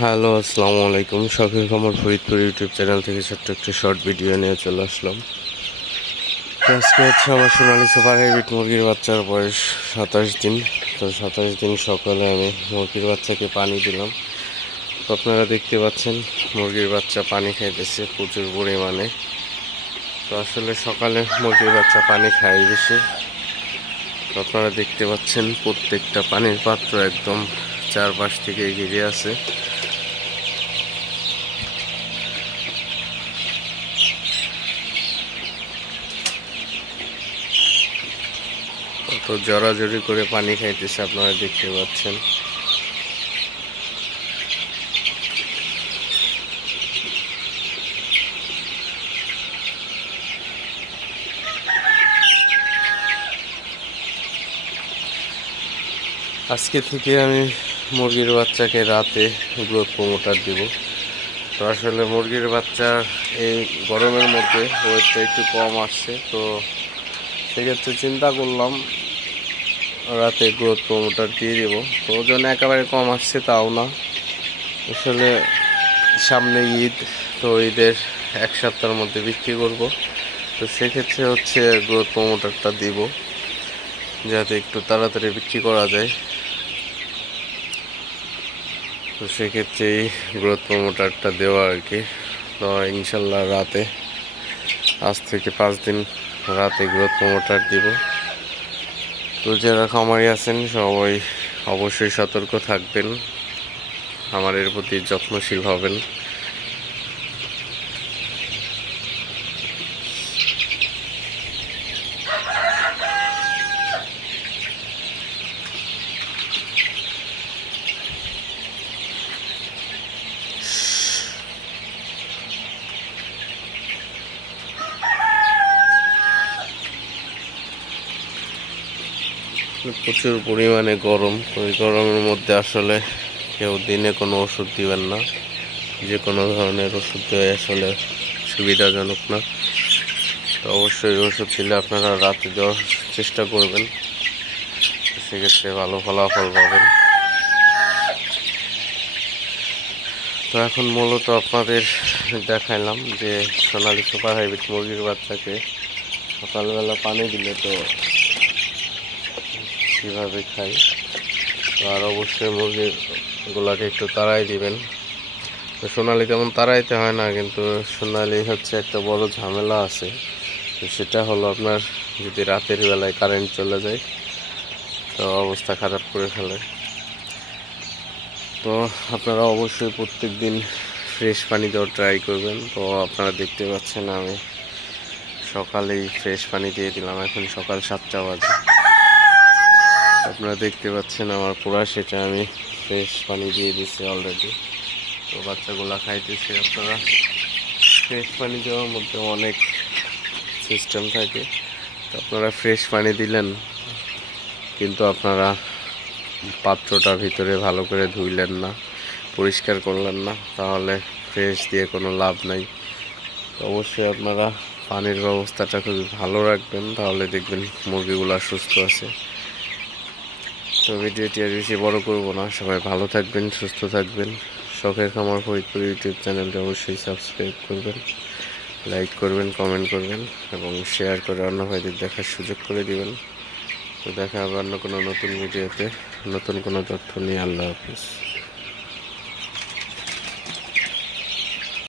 Hello, আসসালামু আলাইকুম। শখের খামার ফরিদপুর ইউটিউব চ্যানেল থেকে ছোট্ট একটি শর্ট ভিডিও নিয়ে চলে আসলাম। আজকে হচ্ছে আমার সোনালি সুপার হাইব্রিড মুরগির বাচ্চার বয়স 27 দিন। তো 27 দিন সকালে আমি মুরগির বাচ্চাকে পানি দিলাম। তো আপনারা দেখতে পাচ্ছেন মুরগির বাচ্চা পানি খাইতেছে প্রচুর পরিমাণে। তো আসলে সকালে মুরগির বাচ্চা পানি খায় বেশি। তো আপনারা দেখতে পাচ্ছেন প্রত্যেকটা পানির পাত্র একদম চারপাশ থেকে ঘিরে আছে। তো জড়াজড়ি করে পানি খাইতেছে, আপনারা দেখতে পাচ্ছেন। আজকে থেকে আমি মুরগির বাচ্চাকে রাতে গ্রোথ প্রমোটার দিব। তো আসলে মুরগির বাচ্চার এই গরমের মধ্যে ওয়েটটা একটু কম আসছে, তো সেক্ষেত্রে চিন্তা করলাম রাতে গ্রোথ প্রমোটার দিয়ে দেবো। তো ওজন একেবারে কম আসছে তাও না, আসলে সামনে ঈদ, তো ঈদের এক সপ্তাহের মধ্যে বিক্রি করব। তো সেক্ষেত্রে হচ্ছে গ্রোথ প্রমোটারটা দিব যাতে একটু তাড়াতাড়ি বিক্রি করা যায়। তো সেক্ষেত্রে এই গ্রোথ প্রমোটারটা দেওয়া আর কি। তো ইনশাল্লাহ রাতে আজ থেকে 5 দিন রাতে গ্রোথ প্রমোটার দিব। তো যারা খামারি আছেন সবাই অবশ্যই সতর্ক থাকবেন, খামারের প্রতি যত্নশীল হবেন। প্রচুর পরিমাণে গরম, তো এই গরমের মধ্যে আসলে কেউ দিনে কোনো ওষুধ দিবেন না। যে কোনো ধরনের ওষুধ দেওয়া আসলে সুবিধাজনক না। তো অবশ্যই ওষুধ দিলে আপনারা রাতে দেওয়ার চেষ্টা করবেন, সেক্ষেত্রে ভালো ফলাফল পাবেন। তো এখন মূলত আপনাদের দেখাইলাম যে সোনালি সুপার হাইব্রিড মুরগির বাচ্চাকে সকালবেলা পানি দিলে তো কীভাবে খাই। তো আর অবশ্যই মুরগিগুলোকে একটু তাড়াই দিবেন। তো সোনালি তেমন তাড়াইতে হয় না, কিন্তু সোনালি হচ্ছে একটা বড় ঝামেলা আছে। তো সেটা হলো আপনার যদি রাতের বেলায় কারেন্ট চলে যায় তো অবস্থা খারাপ করে ফেলে। তো আপনারা অবশ্যই প্রত্যেক দিন ফ্রেশ পানি দেওয়ার ট্রাই করবেন। তো আপনারা দেখতে পাচ্ছেন আমি সকালেই ফ্রেশ পানি দিয়ে দিলাম, এখন সকাল 7টা বাজে। আপনারা দেখতে পাচ্ছেন আমার পুরা সেটা আমি ফ্রেশ পানি দিয়ে দিচ্ছি অলরেডি। তো বাচ্চাগুলা খাইতেছে। আপনারা ফ্রেশ পানি দেওয়ার মধ্যে অনেক সিস্টেম থাকে। তো আপনারা ফ্রেশ পানি দিলেন, কিন্তু আপনারা পাত্রটা ভিতরে ভালো করে ধুইলেন না, পরিষ্কার করলেন না, তাহলে ফ্রেশ দিয়ে কোনো লাভ নাই। তো অবশ্যই আপনারা পানির ব্যবস্থাটা খুবই ভালো রাখবেন, তাহলে দেখবেন মুরগিগুলো সুস্থ আছে। তো ভিডিওটি আর বেশি বড় করব না, সবাই ভালো থাকবেন, সুস্থ থাকবেন। শখের খামার ফরিদপুর ইউটিউব চ্যানেলটি অবশ্যই সাবস্ক্রাইব করবেন, লাইক করবেন, কমেন্ট করবেন এবং শেয়ার করে অন্য ভাইদের দেখার সুযোগ করে দিবেন। তো দেখা হবে অন্য কোনো নতুন ভিডিওতে নতুন কোনো তথ্য নিয়ে। আল্লাহ হাফিজ।